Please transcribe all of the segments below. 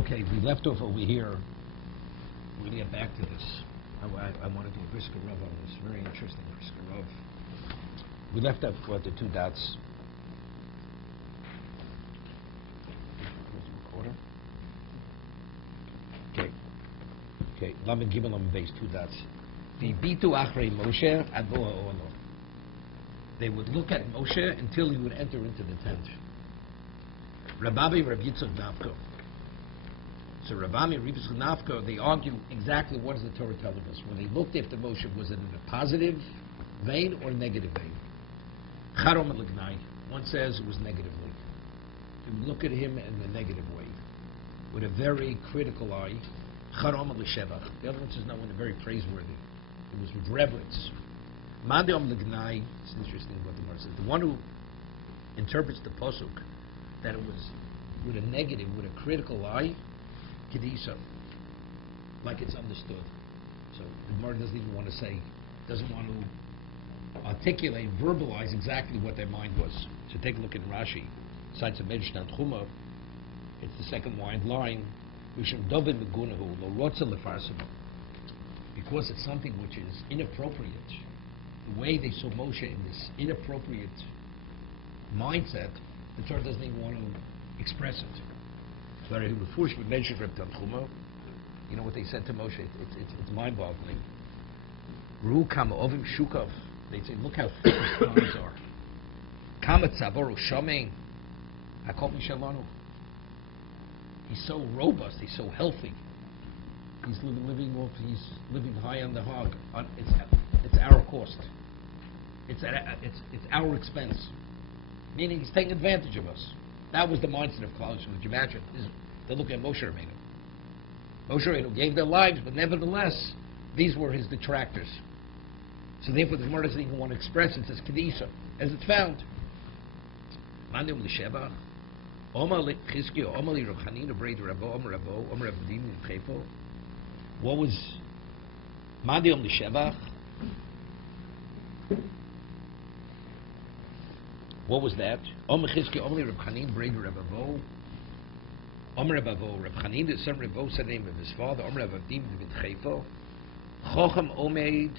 Okay, we left off over here. We're going to get back to this. I want to do a brisker rub on this. Very interesting brisker rub. We left off with the two dots. Okay. Lamed Gimel Lamed Beis, two dots. The Bitu Achrei Moshe Ad Bo Ha'olo. They would look at Moshe until he would enter into the tent. Rabbi Rabbi Yitzchak Nafko. So Rabbi Rabbi Yitzchak Nafko, they argue exactly what is the Torah telling us. When they looked after Moshe, was it in a positive vein or negative vein? Charom L'gnai. One says it was negatively. They would look at him in a negative way, with a very critical eye. Charom L'shevach. The other one says no, in a very praiseworthy. It was with reverence. Madom L'gnai. It's interesting what the Gemara says. The one who interprets the pasuk that it was with a negative, with a critical eye, kiddushin, like it's understood. So the Gemara doesn't even want to say, doesn't want to articulate, verbalize exactly what their mind was. So take a look at Rashi. Cites a Medrash Chuma. It's the second line. Because it's something which is inappropriate. The way they saw Moshe in this inappropriate mindset, the Torah doesn't even want to express it. You know what they said to Moshe? It's mind-boggling. They say, look how thick his thighs are. He's so robust. He's so healthy. He's living high on the hog. It's our cost. It's our expense. Meaning he's taking advantage of us. That was the mindset of Klal Yisrael. Would you imagine? They look at Moshe Rabbeinu. Moshe Rabbeinu gave their lives, but nevertheless, these were his detractors. So therefore, the Gemara doesn't even want to express it as Kedisha, as it's found. Mandim l'sheva, Omar l'chizkiyo, Omar li Rav Chanina, Friday Rabbi, Omar Ravo, Omar Rav Din Chefo. What was Mandim l'sheva? What was that? Omar Chizkiyo, Omar li Rav Chanina, Friday Rabbi, Omar Rabbi, Rav Chanina, the son of Rabbi, said the name of his father, Omar Rav Din Chefo. Chochem Omeid.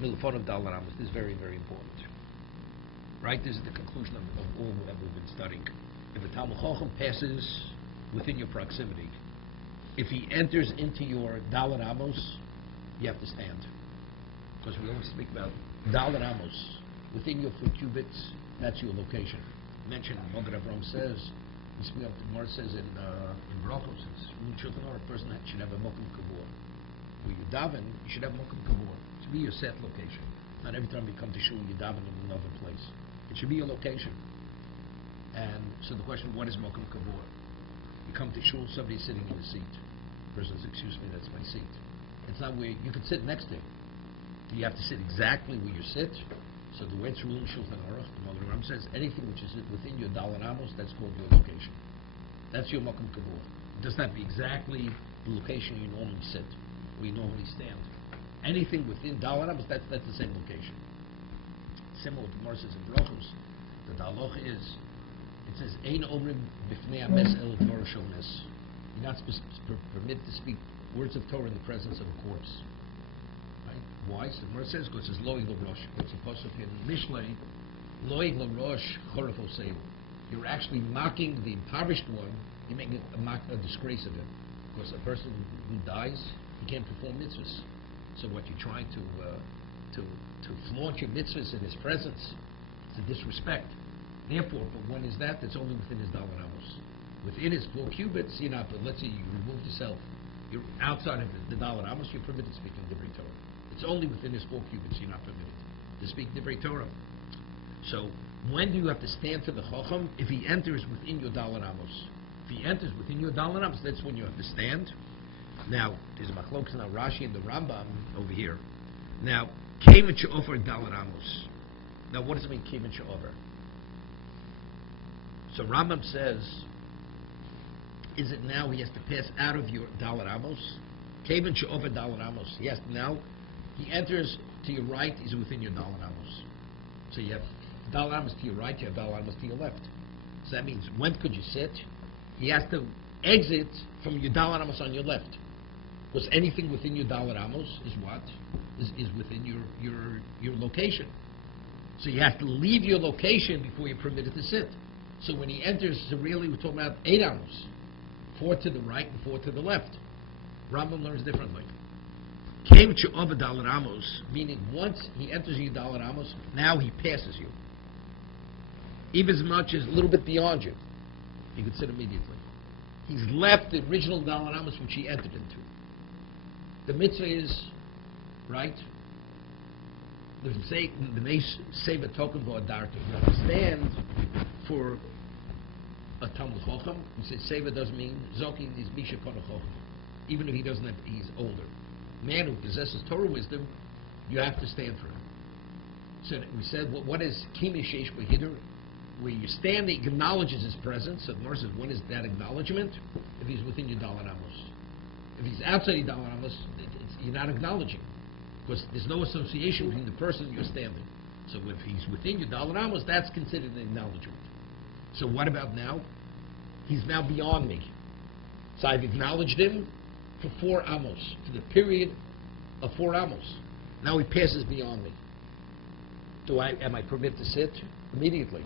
This is very, very important. Right? This is the conclusion of all that we've been studying. If a Talmud Chacham passes within your proximity, if he enters into your Dalet Amos, you have to stand. Because we always speak about Dalet Amos. Within your 4 cubits, that's your location. Mentioned, Mogar Avram says, we speak of, the Gemara says in Brachos, a person should have a Mokum Kavur. Where you daven, you should have Mokum Kavur. It should be your set location. Not every time you come to shul, you daven in another place. It should be your location. And so the question, what is Mokum Kavur? You come to shul, somebody's sitting in a seat. The person says, excuse me, that's my seat. It's not where you can sit next to him. You have to sit exactly where you sit. So the way it's ruled in Shulchan Aruch, the Mogar Ram says, anything which is within your Dalet Amos, that's called your location. That's your Mokum Kavur. It does not be exactly the location you normally sit, where you normally stand. Anything within Dalet Amos, that's the same location. Similar to Gemara says in Brachos, the Daloch is, it says, Ein Omrim Bifnei Ames El Dvar Shel Mes. You're not permitted to speak words of Torah in the presence of a corpse. Right? Why? So the Gemara says, because it says, Loig L'Rosh. It's a pasuk in Mishlei, Loig L'Rosh Choref Oseil. You're actually mocking the impoverished one. You're making a disgrace of him. Because a person who dies, he can't perform mitzvahs. So what you're trying to flaunt your mitzvahs in his presence, it's a disrespect. Therefore, but when is that? That's only within his Dalet Amos. Within his 4 cubits, you're not. But let's say you remove yourself, you're outside of the Dalet Amos. You're permitted speaking Divrei Torah. It's only within his 4 cubits you're not permitted to speak Divrei Torah. So when do you have to stand for the Chacham? If he enters within your Dalet Amos. If he enters within your Dalet Amos, that's when you have to stand. Now, there's a machlokes now, Rashi and the Rambam over here. Now, Kevin She'ofer Dalet Amos. Now, what does it mean, Kevin She'ofer? So Rambam says, is it now he has to pass out of your Dalet Amos? Kevin She'ofer Dalet Amos. Yes, now he enters to your right, he's within your Dalet Amos. So you have Dalet Amos to your right, you have Dalet Amos to your left. So that means, when could you sit? He has to exit from your Dalar Amos on your left. Because anything within your Dalar Amos is what? Is within your location. So you have to leave your location before you're permitted to sit. So when he enters, so really we're talking about 8 Amos. 4 to the right and 4 to the left. Rambam learns differently. Came to over Dalar Amos, meaning once he enters your Dalar Amos, now he passes you. Even as much as a little bit beyond you. You could sit immediately. He's left the original Dalar Amos which he entered into. The mitzvah is, right? The Seva token for a darter. You understand for a Talmud Chochem, he says Seva doesn't mean Zoki is Misha Kono Chochem. Even if he doesn't have, he's older. Man who possesses Torah wisdom, you have to stand for him. So we said, what is Kimish Eish B'Hidur? Where you stand, he acknowledges his presence. So the Gemara says, what is that acknowledgement? If he's within your Dalar Amos. If he's outside your Dalar Amos, you're not acknowledging. Because there's no association between the person and you're standing. So if he's within your Dalar Amos, that's considered an acknowledgement. So what about now? He's now beyond me. So I've acknowledged him for 4 Amos, for the period of 4 Amos. Now he passes beyond me. Am I permitted to sit? Immediately.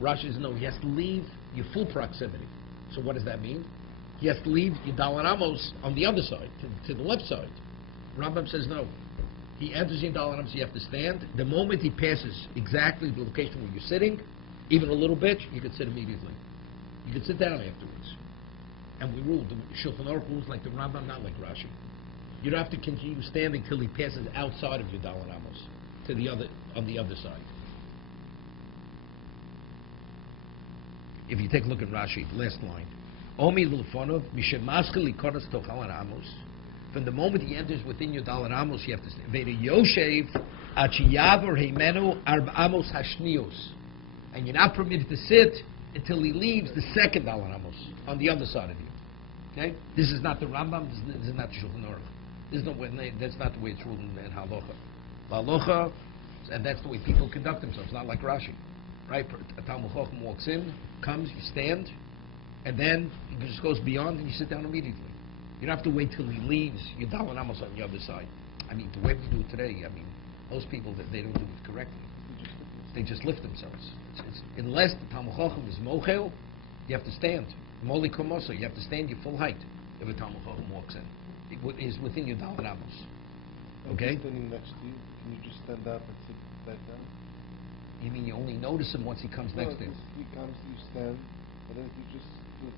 Rashi says no, he has to leave your full proximity. So what does that mean? He has to leave your Dalar Amos on the other side, to the left side. Rambam says no. He enters your Dalar Amos, you have to stand. The moment he passes exactly the location where you're sitting, even a little bit, you could sit immediately. You could sit down afterwards. And we ruled, the Shulchan Aruch rules like the Rambam, not like Rashi. You don't have to continue standing till he passes outside of your Dalar Amos, to the other, on the other side. If you take a look at Rashi, last line. Omi l'fonov mishemaskal likoras tochal Amos. From the moment he enters within your Dalar Amos, you have to say, Veda Yoshev achiyavor heimenu arb Amos hashnios. And you're not permitted to sit until he leaves the second Dalar Amos on the other side of you. Okay? This is not the Rambam, this is not the Shulchan Aruch. That's not the way it's ruled in Halacha. Halacha, and that's the way people conduct themselves, not like Rashi. Right? A Talmud Chochem walks in, comes, you stand, and then he just goes beyond and you sit down immediately. You don't have to wait till he leaves your Dalar Amos on the other side. I mean, the way we do it today, I mean, most people, they don't do it correctly. They just lift themselves. Unless the Talmud Chochem is mochel, you have to stand. Moli komoso, you have to stand your full height if a Talmud Chochem walks in. It is within your Dalar Amos. Okay? Standing next to you, can you just stand up and sit back down? You mean you only notice him once he comes next to you? He comes, you stand, and then you just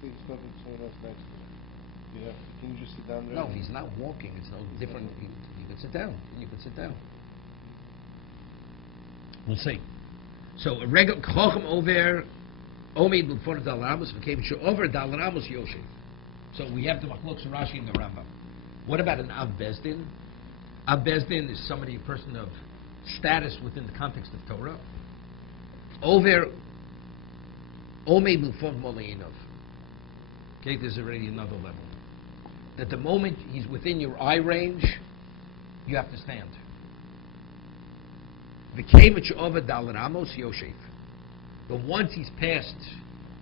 think something someone else next to him. Can you just sit down there? No, he's not walking. It's no different. You could sit down. You could sit down. We'll see. So a regular chochem over omid before Dalar Amos became over Dalar Amos Yoshi. So we have the Machlokes Rashi and the Rambam. What about an Av Bezdin? Av Bezdin is somebody, a person of status within the context of Torah. Over omid before Molinov. Okay, there's already another level. That the moment he's within your eye range, you have to stand. V'kemich over Dalar Amos Yoshev. But once he's passed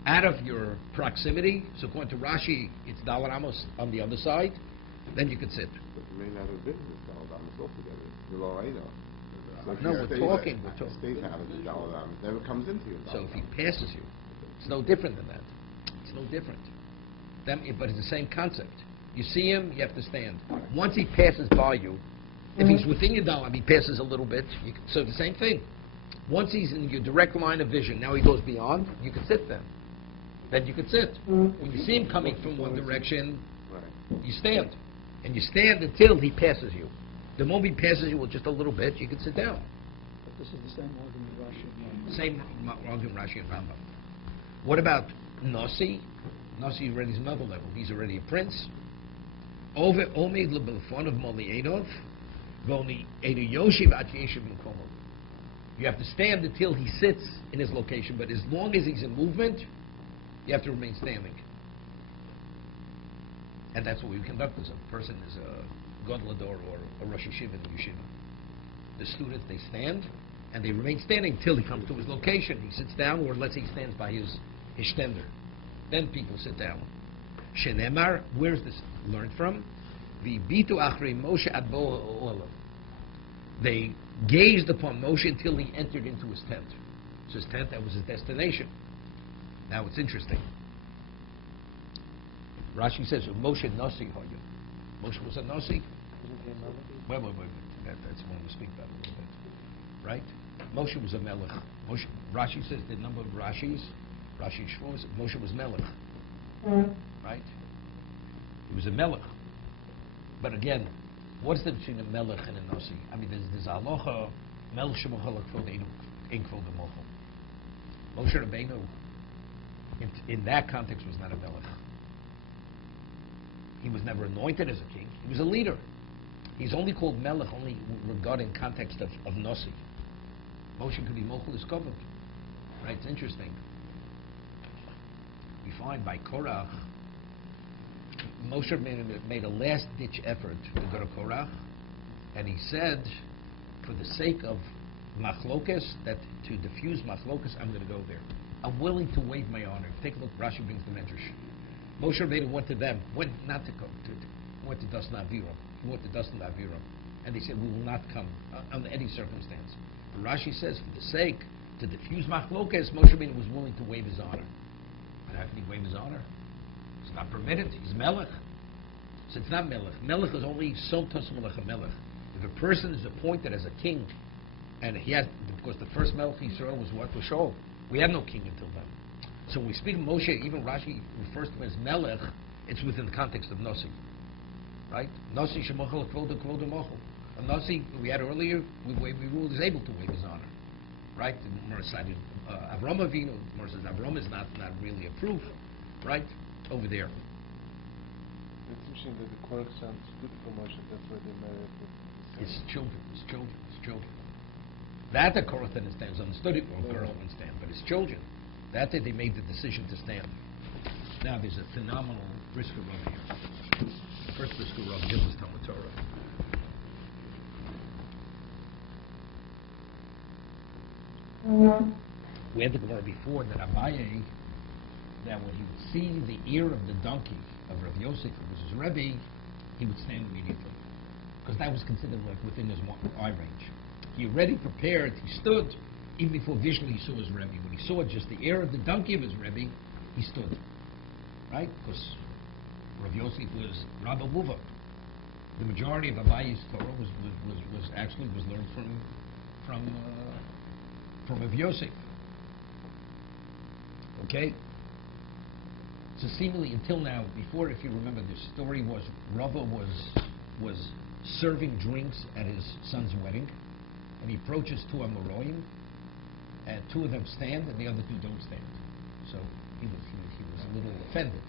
out of your proximity, so according to Rashi, it's Dalar Amos on the other side, then you could sit. But you may not have been with Dalar Amos altogether. You're all right now. No, we're talking. Stays out of the Dalar Amos. Never comes into you. So if he passes you, it's no different than that. It's no different. But it's the same concept. You see him, you have to stand. Once he passes by you, if he's within your Dalar, he passes a little bit. So the same thing. Once he's in your direct line of vision, now he goes beyond, you can sit then. Then you can sit. When you see him coming from one direction, you stand. And you stand until he passes you. The moment he passes you with just a little bit, you can sit down. But this is the same argument Rashi. Same argument Rashi and Rambam. What about Nasi? Nasi already is another level. He's already a prince. Over Omed Lebelfon of Molienov, Voni Edu Yoshiv Atyeshiv Mukomo. You have to stand until he sits in his location, but as long as he's in movement, you have to remain standing. And that's what we conduct as a person is a Godlador or a Rosh Yeshiva in the Yeshiva. The students, they stand, and they remain standing until he comes to his location. He sits down, or let's say he stands by his stender. Then people sit down. Shenemar, where's this learned from? The bitu achrei Moshe ad bo ha'olam. They gazed upon Moshe until he entered into his tent. So his tent, that was his destination. Now it's interesting. Rashi says, Moshe Nasi hoyu. Moshe was a Nasi. Wait. That's when we speak about it a little bit. Right? Moshe was a Melech. Rashi says the number of Rashi Shvos, Moshe was Melech. Right? He was a Melech. But again, what's the difference between a Melech and a Nasi? I mean, there's Aloha, Melech Shemochel Kvod Ein Kvod Mochel. Moshe Rabbeinu, in that context, was not a Melech. He was never anointed as a king. He was a leader. He's only called Melech only regarding context of Nasi. Moshe could be Mochel is covered. Right? It's interesting. We find by Korach, Moshe made a last-ditch effort to go to Korach, and he said, for the sake of Machlokes, that to diffuse Machlokes, I'm going to go there. I'm willing to waive my honor. Take a look, Rashi brings the Medrash. Moshe Rabbeinu went to them, went not to go, went to Dastan Aviram. He went to Dastan Aviram. And they said, we will not come under any circumstance. But Rashi says, for the sake, to diffuse Machlokes, Moshe Rabbeinu was willing to waive his honor. And how can he waive his honor? It's not permitted. He's Melech. So it's not Melech. Melech is only Sultan Melech Melech. If a person is appointed as a king, and he has, because the first Melech Yisrael was what? Was Shaul. We had no king until then. So when we speak of Moshe, even Rashi refers to him as Melech, it's within the context of Nasi. Right? Nasi Shemochel Kvoda Kvoda Mochel. A Nasi, we had earlier, we ruled is able to waive his honor. Right? The Gemara cited Avram Avinu. The Gemara says Avram is not really a proof. Right? Over there. It's interesting that the Korach sounds good for Moshe. That's why they married his children. That the Korach understands, understood it, or Korach understand, but his children. That day they made the decision to stand. Now there's a phenomenal brisker Rav here. The first brisker Rav gives us Talmud Torah. We had the Gemara before that Abaye, that when he would see the ear of the donkey of Rav Yosef, who was his Rebbe, he would stand immediately. Because that was considered like within his eye range. He already prepared, he stood, even before visually he saw his Rebbe. When he saw just the ear of the donkey of his Rebbe, he stood. Right? Because Rav Yosef was Rabbi Muva. The majority of Abaye's Torah was learned from Rav Yosef. Okay? So seemingly until now, before, if you remember, the story was Rava was serving drinks at his son's wedding, and he approaches two Amoraim, and two of them stand, and the other two don't stand. So he was a little offended,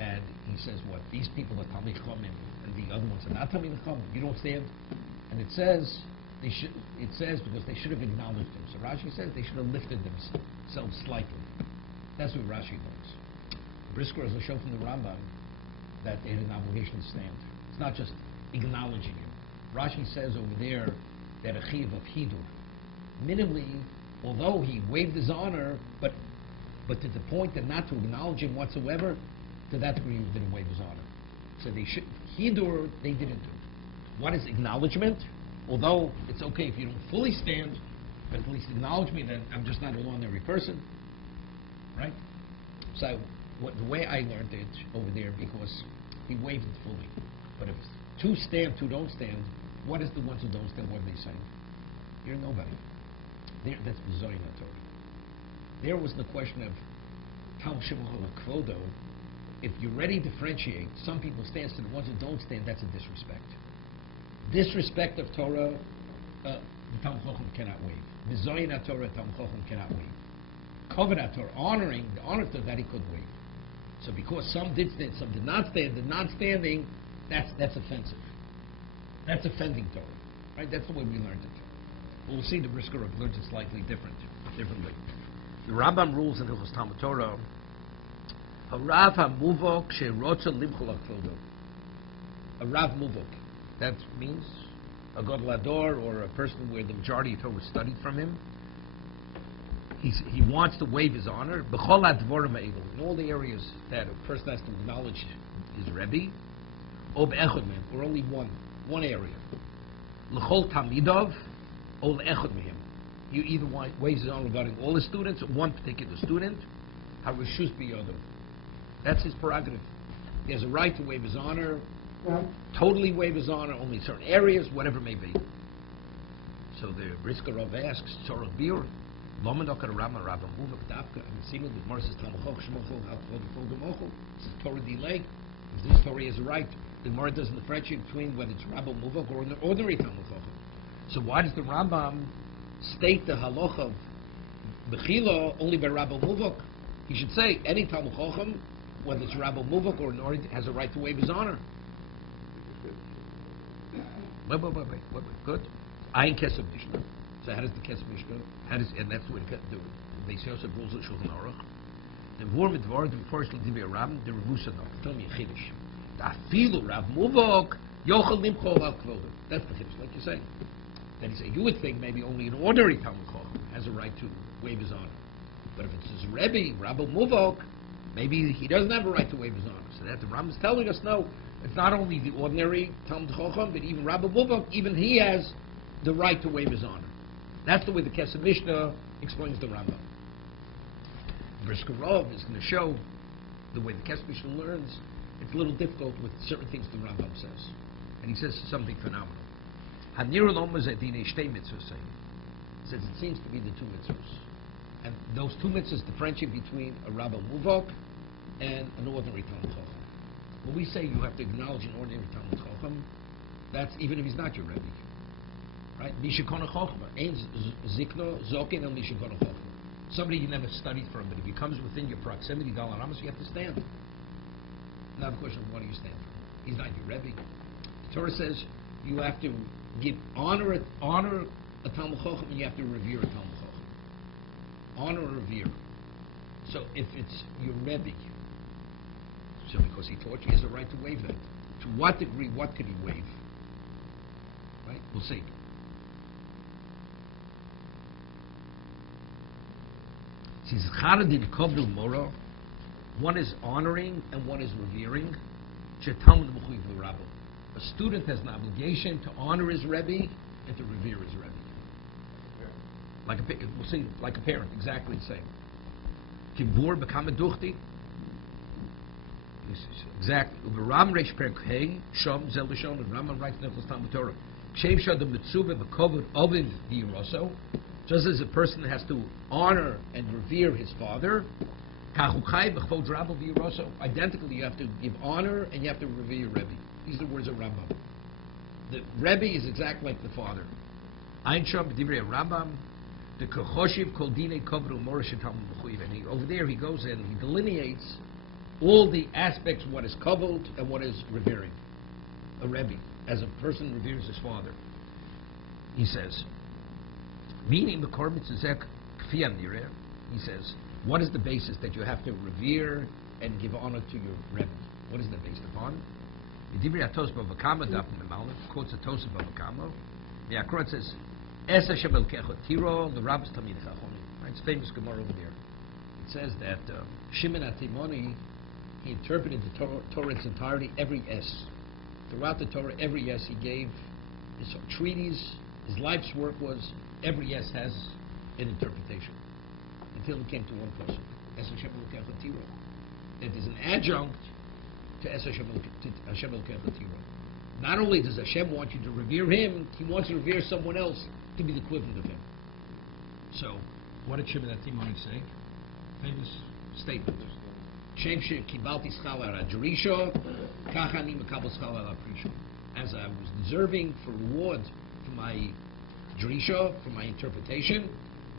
and he says, "What? These people are Talmid Chachamim, and the other ones are not Talmid Chachamim. You don't stand." And it says because they should have acknowledged him. So Rashi says they should have lifted themselves slightly. That's what Rashi learns. Brisker is a show from the Rambam that they had an obligation to stand. It's not just acknowledging him. Rashi says over there that a chiv of hidur. Minimally, although he waived his honor, but to the point that not to acknowledge him whatsoever, to that degree he didn't waive his honor. So hidur they didn't do. What is acknowledgement? Although it's okay if you don't fully stand, but at least acknowledge me that I'm just not an ordinary person. Right? So the way I learned it over there, because he waived it fully. But if two stand, two don't stand, what is the ones who don't stand? What are they saying? You're nobody. That's Zoyin Torah. There was the question of Tal Shemachal Kvodo. If you already differentiate, some people stand, so the ones who don't stand, that's a disrespect. Disrespect of Torah, the Talmud Chacham cannot waive. The Zoyin Torah, Talmud Chacham cannot waive. Kavod Torah, honoring the honor to that he could waive. So because some did stand, some did not stand, the non-standing, that's offensive. That's offending Torah. Right? That's the way we learned it. But we'll see the Brisker learns it slightly differently. The Rambam rules in Hilchos Talmud Torah, Harav HaMuvok She'rotza Limchol HaKvodo. A Rav Muvok. That means a Gadol Hador, or a person where the majority of Torah was studied from him. he wants to waive his honor. B'chol advorim ha'elu, in all the areas that a person has to acknowledge his Rebbe, or be'echad mehem, or only one area. L'chol tamidov, or le'echad mehem. He either waives his honor regarding all the students or one particular student. Harishus biyodov. That's his prerogative. He has a right to waive his honor, totally waive his honor, only certain areas, whatever it may be. So the Brisker Rav asks, Tzorach Bir, Lomanok Rama Rabba Muvak Dapka, and Simon the Gemara says Talmud Shmochol Hakvod Demochol. This is Torah delay. If this Torah has a right, the Gemara doesn't differentiate between whether it's Rabba Muvak or an ordinary Talmud Chacham. So why does the Rambam state the halacha of Bechila only by Rabba Muvak? He should say any Talmud Chacham, whether it's Rabba Muvak or an ordinary, has a right to waive his honor. Wait. Good. Ein Kesef Mishnah. So how does the Kesef Mishnah? And that's what it do. They say also rules of Shulchan Aruch. The war with war the first L'Divya Ram the Revusa no. Tell me a Chiddush. The Afilu Rav Muvok Yochel Limchol Al Kvodim. That's the Chiddush, like you're saying. Then he say you would think maybe only an ordinary Talmud Chacham has a right to waive his honor. But if it's his Rebbe, Rabbi Muvok, maybe he doesn't have a right to waive his honor. So that the Ram is telling us no. It's not only the ordinary Talmud Chacham, but even Rabbi Muvok, even he has the right to waive his honor. That's the way the Kesef Mishnah explains the Rambam. Brisker Rav is going to show the way the Kesef Mishnah learns. It's a little difficult with certain things the Rambam says. And he says something phenomenal. Hanir Lom is Adine Shtei Mitzvahs. He says it seems to be the two mitzvahs. And those two mitzvahs differentiate between a Rabbi Muvok and an ordinary Talmud Chacham. When we say you have to acknowledge an ordinary Talmud Chacham, that's even if he's not your Rebbe. Right? Mishakona Chochma. Ein Zikno Zokin el Mishakona Chochma. Somebody you never studied from, but if he comes within your proximity, Dalai Ramos, you have to stand. Now the question of what do you stand for? He's not your Rebbe. The Torah says you have to give honor a Talmud Chacham, and you have to revere a Talmud Chacham. Honor or revere. So if it's your Rebbe, so because he taught you, he has a right to waive that. To what degree, what could he waive? Right? We'll see. One is honoring and one is revering. A student has an obligation to honor his Rebbe and to revere his Rebbe. We'll see, like a parent, exactly the same. Kibur become a duchti. Exactly. Ram Reish Perk Hey Shom Zel Lishon. The Rambam writes in the Talmud Torah. Kshev Shad Mitzuvah B'Kovod Ovid Diroso. Just as a person has to honor and revere his father, identically you have to give honor and you have to revere your Rebbe. These are the words of Rambam. The Rebbe is exactly like the father. Ein Shom B'Divrei Rambam. The Kochoshiv Kol Dinei Kovru Morish Talmud B'Chuyiv. And over there he goes in and he delineates all the aspects of what is kavod and what is revering. A Rebbe, as a person reveres his father. He says, meaning the Korban Tzedek Kfiyam Nireh, he says, what is the basis that you have to revere and give honor to your Rebbe? What is that based upon? The Divrei Atos Bavakama Dapim Memalef quotes a Tos Bavakama. The Akron says, Es Hashem Elkecha Tiro, the Rabbis Tamid Chachoni. It's famous Gemara over there. It says that Shimon Atimoni, he interpreted the Torah in its entirety, every S. Throughout the Torah, every S he gave, his treatise, his life's work was, every S has an interpretation. Until it came to one person. Es Hashem Elkecha Tiro. That is an adjunct to Es Hashem Elkecha Tiro. Not only does Hashem want you to revere him, he wants to revere someone else to be the equivalent of him. So, what did Shimon Atimoni say? Famous statement. As I was deserving for reward for my drisha, for my interpretation,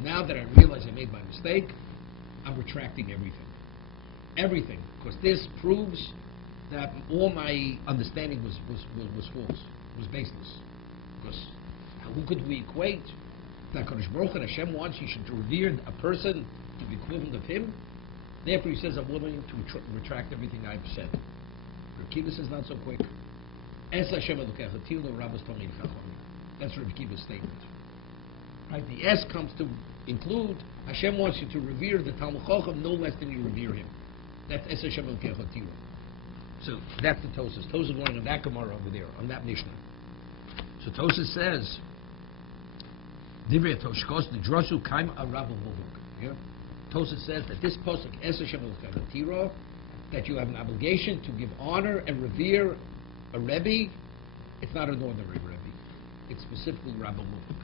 now that I realize I made my mistake, I'm retracting everything. Everything. Because this proves that all my understanding was false, was baseless. Because who could we equate? That Kadosh Baruch Hu, Hashem wants you should revere a person to be equivalent of him. Therefore, he says, I'm willing to retract everything I've said. Rabbi Kiva says, not so quick. Es Hashem Elokecha Tilo Rabbos Tamid Chachami. That's Rabbi Kiva's statement. Right? The S comes to include, Hashem wants you to revere the Talmud Chacham no less than you revere him. That's Es Hashem El Kecha Tira. So that's the Tosas. Tosas learning on that Gemara over there, on that Mishnah. So Tosas says, Divrei Toshkos Nidrosu Kaim Arav Muvuk. Yeah? Tosas says that this pasuk Es Hashem El Kecha Tira, that you have an obligation to give honor and revere a Rebbe. It's not an ordinary Rebbe. It's specifically Rabbi Muvuk.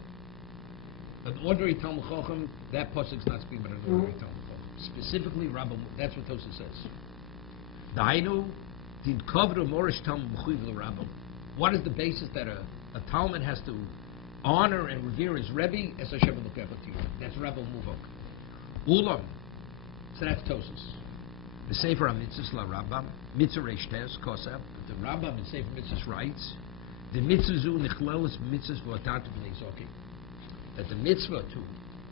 An ordinary Talmud Chacham, that pasuk is not speaking about an ordinary Talmud Chacham. Specifically Rabbi Muvuk. That's what Tosas says. Dainu did kavru morish Talmud Mechuyev l'Rabbi. What is the basis that a Talmud has to honor and revere his Rebbe? Es Hashem Elokecha Tira. That's Rabbi Muvuk. Ulam. So that's Tosas. The Sefer HaMitzvahs LaRambam, Mitzvah Reish Tes, Kosev, the Rambam in Sefer HaMitzvahs writes, the mitzvah zu nichleles mitzvahs v'atat v'leizoki. That the mitzvah to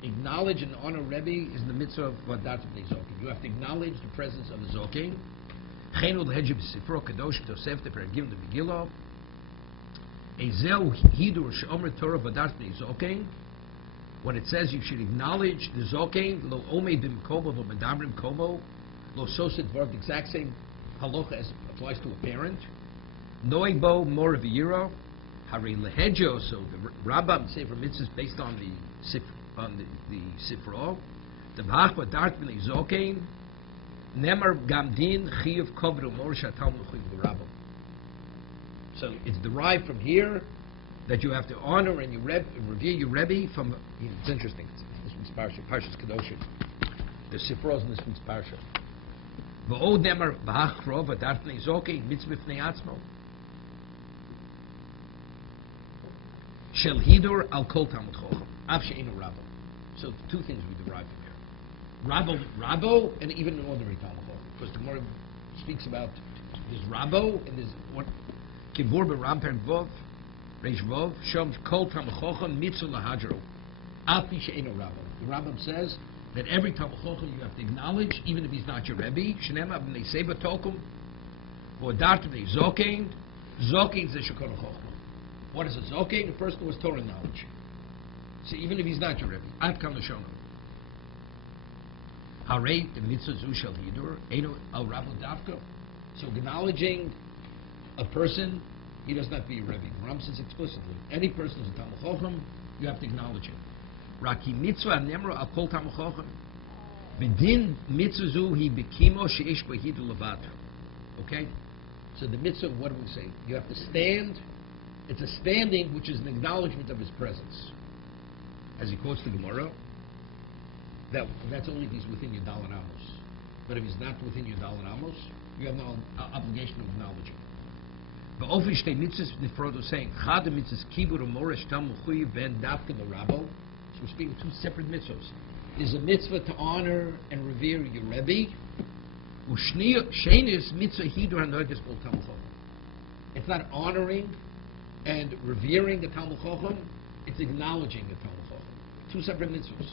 acknowledge and honor Rebbe is the mitzvah of v'atat v'leizoki. You have to acknowledge the presence of the Zoking. Chenu l'hedje b'sifro Kedoshim Tosef Teper Gim the Megillah. Ezeu hidur she'omer Torah v'atat v'leizoki. When it says you should acknowledge the Zoking, lo omed b'mkomo lo medamrim komo. Lo sosit verb, the exact same halacha as applies to a parent. Noibo more of a euro. Hari lehejo. So the Rambam Sefer Mitzvahs based on the Sifra. The Bachva Dart B'nei Zokein. Nemer Gamdin Chiyuv Kovru Mor Shatam L'Chuv L'Rabam. So it's derived from here that you have to honor and you revere your Rebbe from. It's interesting. This one's parshas Kedoshim. The Sifra in this one's parsha. V'od nemer b'hachro v'dart b'nei zokein mitzvah b'nei atzmo. Shel hidur al kol Talmud Chacham av she'enu Rabbo. So two things we derive from here: Rabbo, and even an ordinary Talmud Chacham. Because the Gemara speaks about there's Rabbo and there's what kibur b'ram per vov reish vov shom kol Talmud Chacham mitzvah lahadro av she'enu Rabbo. The Rambam says that every Talmud Chacham you have to acknowledge, even if he's not your Rebbe. Shnema b'nei seba tokum, v'odart b'nei zokein. Zokein is a shekon chachma. What is a zokein? A person who has Torah knowledge. So even if he's not your Rebbe, ad kam l'shono. Harei the mitzvah zu shel hidur einu al rabbu davka. So acknowledging a person, he does not be a Rebbe. The Ram says explicitly, any person who's a Talmud Chacham, you have to acknowledge him. Raki mitzvah nemro al kol Talmud Chacham. B'din mitzvah zu hi b'kimo she'ish b'hidu levad. Okay? So the mitzvah, what do we say? You have to stand. It's a standing which is an acknowledgement of his presence. As he quotes the Gemara, that's only if he's within your Dalan Amos. But if he's not within your Dalan Amos, you have no obligation to acknowledge him. But often shtei mitzvahs nifrodo saying chad mitzvahs kibur u'moresh tam mechuyev ben dafka l'rabbo. So we're speaking of two separate mitzvahs. There's a mitzvah to honor and revere your Rebbe. U'shneis mitzvah hidur hanoides b'ol Talmud Chacham. It's not honoring and revering the Talmud Chacham. It's acknowledging the Talmud Chacham. Two separate mitzvahs.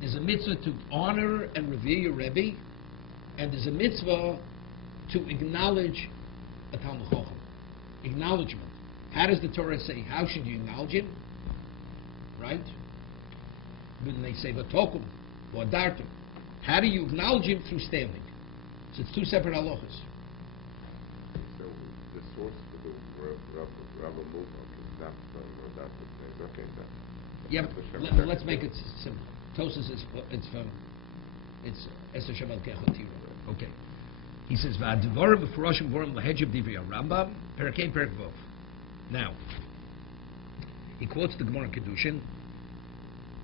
There's a mitzvah to honor and revere your Rebbe, and there's a mitzvah to acknowledge a Talmud Chacham. Acknowledgement. How does the Torah say? How should you acknowledge him? Right? When they say v'tokum or dartum, how do you acknowledge him? Through standing. So it's two separate halachas. So the source for the Rabbi Muvok is not from that. Okay, Yeah, let's make it simple. Tosas is it's Es Hashem El Kecha Tira. Okay. He says v'advarim b'foroshim vorim lahedjib divrei Rambam perakei perak vov. Now he quotes the Gemara in Kedoshim.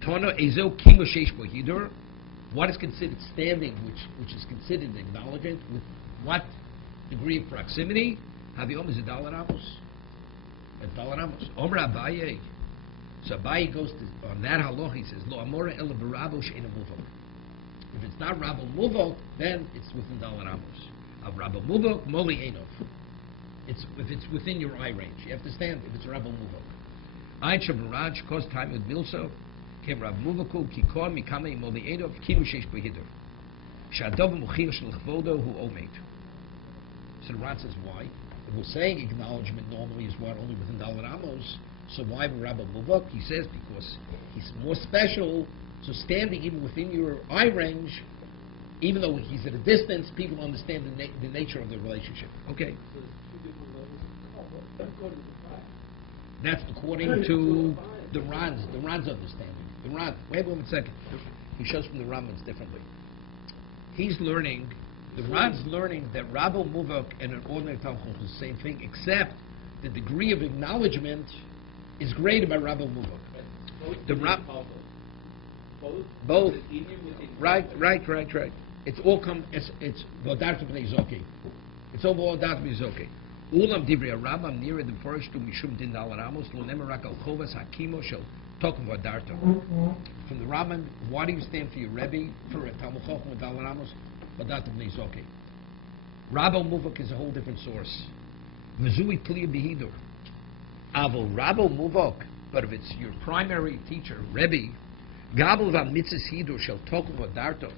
Tono ezo kimo sheish bo hidur. What is considered standing, which is considered an acknowledgement, with what degree of proximity? Haviom is a Dalan Amos. A Dalan Amos. Omer Abaye. So Abaye goes to, on that halach, he says, Lo amora ela b'rabo she'ena muvok. If it's not Rabbo Muvok, then it's within Dalan Amos. Of Rabbo Muvok, Moli Enov. If it's within your eye range. You have to stand if it's Rabbo Muvok. Ein Shabaraj, Kos Time with Milso, Kev Rabbo Muvoku, Kikor, Mikame, Moli Enov, Kimu Shesh Behidur. Shadov Muchir Shel Chvodo, Hu Omed. So the Rat says, why? If we're saying acknowledgement normally is what? Only within Dalan Amos. So why Rabbo Muvok? He says because he's more special, So standing even within your eye range, even though he's at a distance, people understand the nature of the relationship. Okay? So there's two different levels of kavod, according to the Bible. That's according to the Ran's understanding. The Ran, wait 1 second. He shows from the Rambams differently. He's learning, the Ran's learning that Rabbi Muvak and an ordinary Talmud are the same thing, except the degree of acknowledgement is greater by Rabbi Muvak. The Rab, both. Right. It's all it's Vodat B'nei Zoki. It's all Vodat B'nei Zoki. Ulam Divrei Rambam near the first to Mishum Din Dal Ramos Lo Nemer Rak Al Chovas Hakimo Shel Tokum Vodarto. From the Rambam, why do you stand for your Rebbe for a Talmud Chochem and Dal Ramos Vodat B'nei Zoki? Rabbi Muvak is a whole different source. Mezui Kliya Behidur. Avo Rabbi Muvak, but if it's your primary teacher, Rebbe, Gabel Van Mitzvahs Hidur Shel Tokum Vodarto.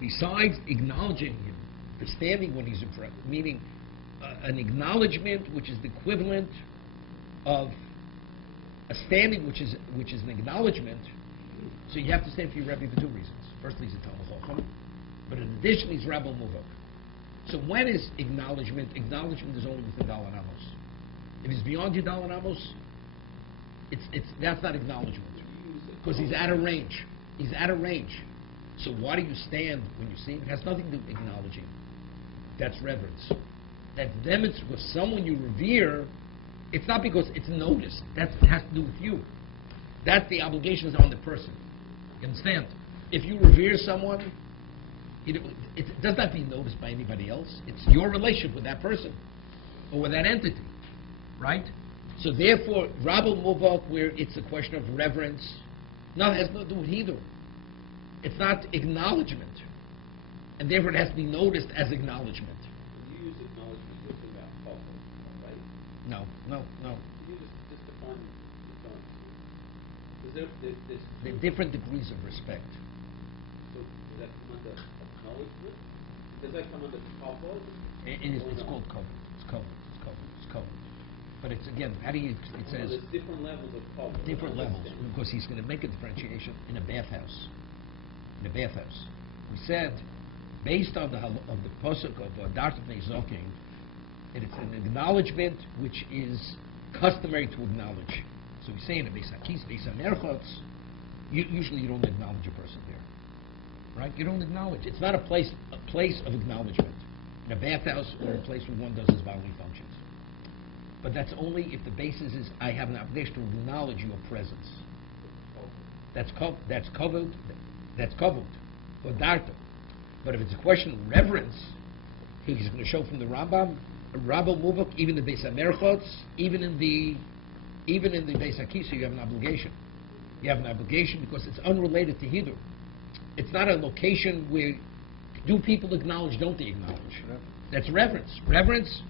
Besides acknowledging him for standing when he's in front, meaning an acknowledgement which is the equivalent of a standing which is an acknowledgement. So you have to stand for your Rebbe for two reasons. Firstly, he's a Talmud Chacham, but in addition, he's Rabbi Muvak. So when is acknowledgement? Acknowledgement is only within Dal Amos. If it's beyond your Dal Amos, that's not acknowledgement because he's out of range. He's out of range. So why do you stand when you see him? It has nothing to do with acknowledging. That's reverence. That demonstrates with someone you revere. It's not because it's noticed. That has to do with you. That's the obligations on the person. You understand? If you revere someone, it does not be noticed by anybody else. It's your relationship with that person or with that entity, right? So therefore, Rabbi Muvak, where it's a question of reverence, no, it has nothing to do with Hidur. It's not acknowledgement, and therefore it has to be noticed as acknowledgement. When you use acknowledgement, you're talking about kavod, right? No. Can you just define the terms? Because there's They're different degrees of respect. So does that come under acknowledgement? Does that come under kavod? It's called cover. It's cover. But it's again, how do you? It says there's different levels of kavod. different levels because he's going to make a differentiation in a bathhouse. In a bathhouse, we said, based on the pasuk of Darth Bnei Zoking, it's an acknowledgement which is customary to acknowledge. So we say in a Beis Hakis, Beis Hamerchotz, usually you don't acknowledge a person there, right? You don't acknowledge. It's not a place of acknowledgement in a bathhouse or a place where one does his bodily functions. But that's only if the basis is I have an obligation to acknowledge your presence. That's covered. That's covered, or darto. But if it's a question of reverence, he's going to show from the Rambam, Rabbi Muvak, even the Beis Hamerchotz, even in the Beis Hakisa, you have an obligation. You have an obligation because it's unrelated to Hidur. It's not a location where do people acknowledge, don't they acknowledge? That's reverence. Reverence,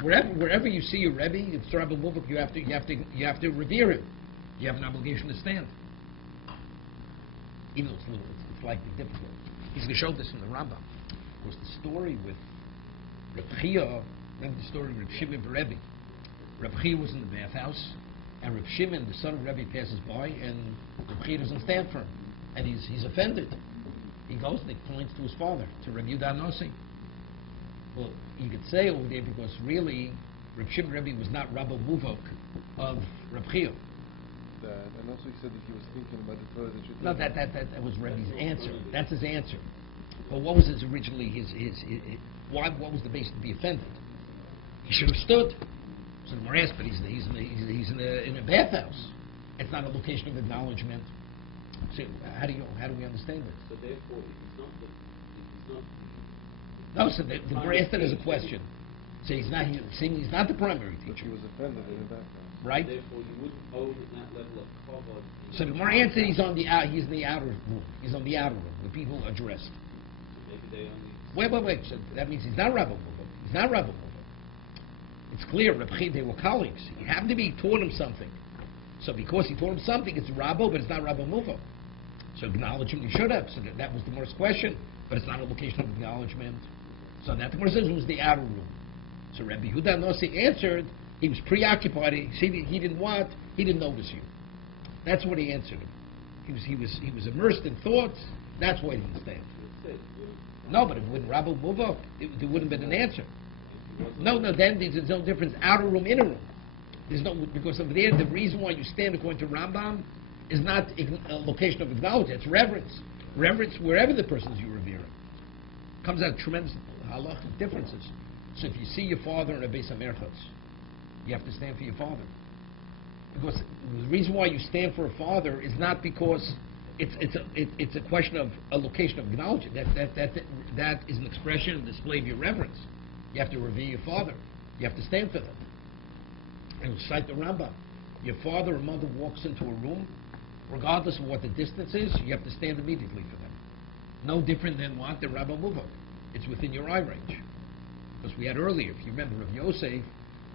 wherever you see your Rebbe, it's Rabbi Muvak, you have to revere him. You have an obligation to stand. Even though it's slightly difficult. He's going to show this in the Rambam. Of course, the story with Reb Chia, remember the story of Reb Shimon and Rebbe. Reb Chia was in the bathhouse, and Reb Shimon, the son of Rebbe, passes by, and Reb Chia doesn't stand for him. And he's offended. He goes and he points to his father, to Reb Yudah Nossi. Well, you could say over there because really, Reb Shimon Rebbe was not Rabbi Muvak of Reb Chia. And also he said that he was thinking about the Torah that should... No, that was Rebbe's answer. That's his answer. But what was his originally his what was the basis to be offended? He should have stood. So the Gemara asked, but he's in a bathhouse. It's not a location of acknowledgement. So how do we understand it? So therefore, if he's No, so the Gemara asked it as a question. So he's not the primary But teacher. he was offended in the background. Right? Therefore, you wouldn't owe him that level of kavod. So the Gemara answered he's in the outer room. He's on the outer room. The people are dressed. So maybe they only... Wait. So that means he's not Rabbi Muvak. He's not Rabbi Muvak. It's clear, they were colleagues. He happened to be taught him something. So because he taught him something, it's Rabbi, but it's not Rabbi Muvak. So acknowledge him, he should have. So that was the Gemara's question, but it's not a location of acknowledgement. So that the Gemara says it was the outer room. So Rabbi Yehuda Nossi answered, he was preoccupied. He didn't notice you. That's what he answered him. He was immersed in thoughts. That's why he didn't stand. No, but if when Rabbi move up, there wouldn't have been an answer. No, then there's no difference. Outer room, inner room. There's no, because over there, the reason why you stand according to Rambam is not a location of acknowledgement. It's reverence. Reverence wherever the person is you revere. Comes out tremendous halachic differences. So if you see your father in a Beis HaMerchatz, you have to stand for your father. Because the reason why you stand for a father is not because it's a question of a location of acknowledgement. That is an expression and display of your reverence. You have to revere your father. You have to stand for them. And cite the Rambam. Your father or mother walks into a room, regardless of what the distance is, you have to stand immediately for them. No different than what the Rabbi Muvak. It's within your eye range. Because we had earlier, if you remember, Rav Yosef,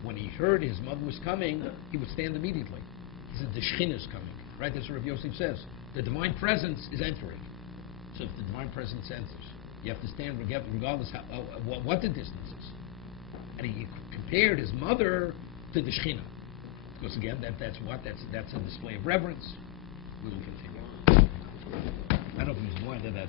when he heard his mother was coming, he would stand immediately. He said, the Shechinah is coming. Right? That's what Rav Yosef says. The divine presence is entering. So if the divine presence enters, you have to stand regardless what the distance is. And he compared his mother to the Shechinah. Because again, that's a display of reverence. We will continue. I don't know if he's more than that.